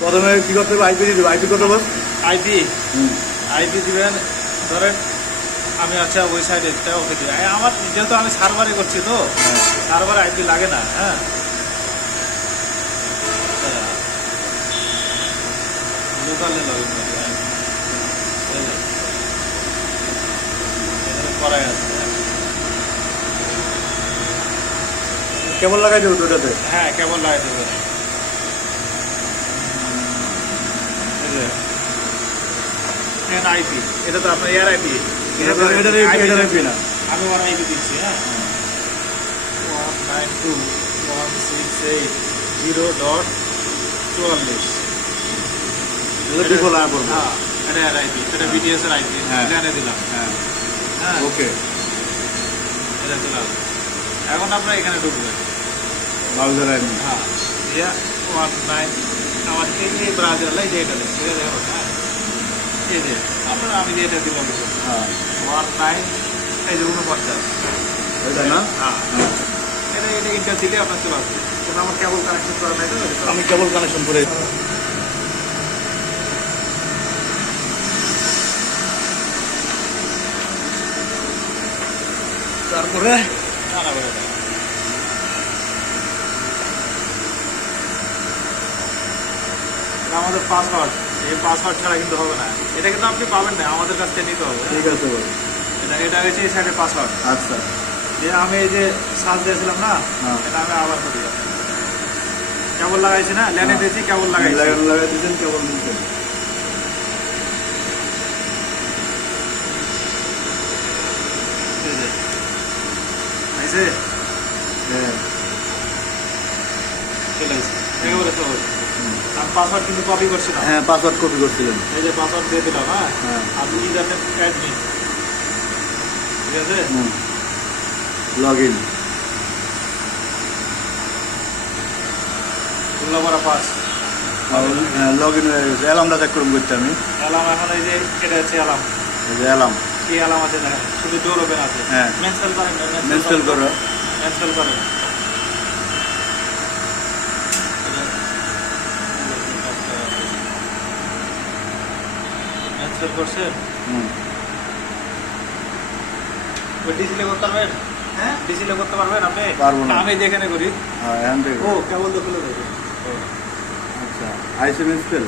প্রথমে কি করতে হবে? আইপি দিতে হবে। আইপি কত বস? আইপি আইপি দিবেন, ধরেন আমি আচ্ছা ওই সাইডে ওকে দিই। আমার যেহেতু আমি সার্ভারে করছি তো সার্ভারে আইপি লাগে না। হ্যাঁ, লোকালে লগ ইন করি। করাই আছে। কেবল লাগাই দেবো দুটাতে? হ্যাঁ, কেবল লাগাই দেবে। আইপি এটা তো আপনার এয়ার আইপি, এটার আইপি না। আমি ওয়ান আইপি দিচ্ছি। হ্যাঁ, 192.168.0.44। হ্যাঁ, এটা এয়ার আইপি, এটা বিটিএস এর আইপি। এখানে দিলাম। হ্যাঁ, হ্যাঁ, ওকে, এটা দিলাম। এখন আপনার এখানে ঢুকবেন ব্রাউজার আইপি। হ্যাঁ, 19 আমার এই ব্রাউজার লাই যে এটা দেখো। হ্যাঁ, এই যে আপনার আমি যে এটা দিলাম। হ্যাঁ, 19 এই যে 49 এটা না? হ্যাঁ, এটা ইন্টার দিলে আপনার চলে আসবে। কিন্তু আমার কেবল কানেকশন করা নাই তো। আমি কেবল কানেকশন করে তারপরে না না বলে আমাদের পাসওয়ার্ড, এই পাসওয়ার্ড ছাড়া কিন্তু হবে না। এটা কিন্তু আপনি পাবেন না, আমাদের কাছ থেকে নিতে হবে। ঠিক আছে বস। এটা হচ্ছে এই সাইডের পাসওয়ার্ড। আচ্ছা, যে আমি এই যে সার্চ দিয়েছিলাম না, এটা আমি আবার করি। কেবল লাগাইছি না, ল্যানে দিয়েছি, কেবল লাগাইছি। লাগাই দিয়েছেন, কেবল দিয়েছেন। আইছে, হ্যাঁ, চলে আসছে একেবারে সহজ। আমি পাসওয়ার্ড কিন্তু কপি করছি না। হ্যাঁ, পাসওয়ার্ড কপি করছিলেন। এই যে পাসওয়ার্ড দিয়ে দিলাম। হ্যাঁ, হ্যাঁ, আপনি ইউজারনেম অ্যাডমিন, ঠিক আছে। Log in Ullapara pass log in হয়ে গেছে। অ্যালার্মটা চেক করুন করতে আমি। অ্যালার্ম এখন এই যে এটা হচ্ছে অ্যালার্ম। এই যে অ্যালার্ম, কি অ্যালার্ম আছে দেখেন, শুধু ডোর ওপেন আছে। হ্যাঁ, মেনসেল করেন, ইনস্টল করো। মেনসেল করেন। মেনসেল করছেন, ডিসপ্লে করতে পারবেন? হ্যাঁ, ডিসপ্লে করতে পারবেন আপনি? পারবো না, আমি যেখানে করি। হ্যাঁ, এখান থেকে। ও কেবল তো খুলে দেবে। আচ্ছা, আইসিএম ইনস্টল।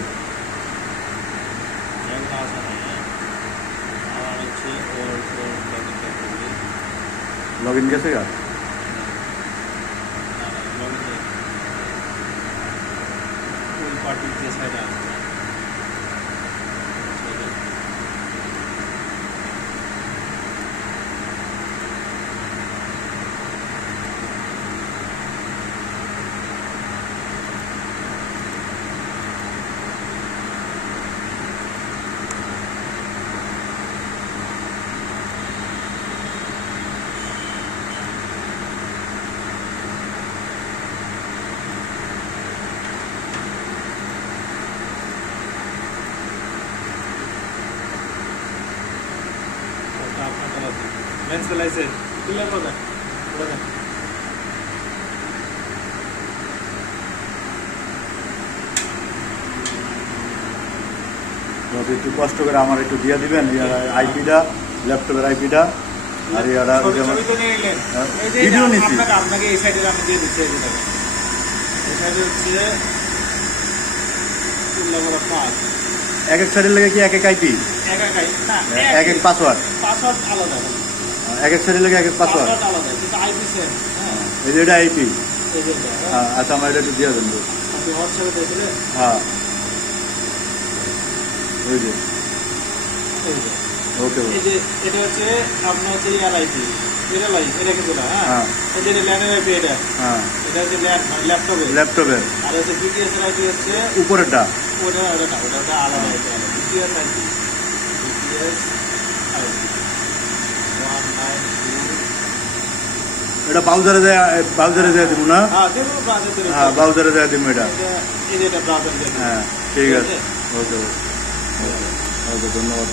লগ ইন গেছে গা? মেনসেল আছে, ক্লিয়ার করবেন। একটু কষ্ট করে আমার একটু দিয়ে দিবেন আইপিটা, ল্যাপটপের আইপিটা। আর ইয়ারা ভিডিও নিচ্ছি। আপনাকে এই সাইডে আমি দিয়ে দিচ্ছি। এই সাইডে হচ্ছে উল্লাপাড়া পাস। এক এক সাইডের লেগে কি এক এক আইপি, এক এক পাসওয়ার্ড? পাসওয়ার্ড আলাদা, এক এক সাইডের লেগে এক এক পাসওয়ার্ড আলাদা, কিন্তু আইপি সেম। এই যে এটা আইপি। এই যে আচ্ছা, আমার এটা একটু দিয়ে দেন। আপনি হোয়াটসঅ্যাপে দিয়ে দিলেন। হ্যাঁ, ওই যে ওকে। এই যে এটা হচ্ছে আপনার হচ্ছে এয়ার আইপি, এটা লাইভ, এটা কিন্তু না। হ্যাঁ, এই যে ল্যানের আইপি, এটা হচ্ছে ল্যান মানে ল্যাপটপের। আর হচ্ছে বিটিএস এর আইপি হচ্ছে উপরেরটা। ওটা না, ওটা আলাদা IP, BTS IP, BTS IP 192। এটা ব্রাউজারে যায় দিব না? হ্যাঁ, দেবো ব্রাউজারে। হ্যাঁ, ব্রাউজারে যায় দিব এটা। এই যে এটা ব্রাউজার দেবো। হ্যাঁ, ঠিক আছে। ওকে, ওকে, ধন্যবাদ।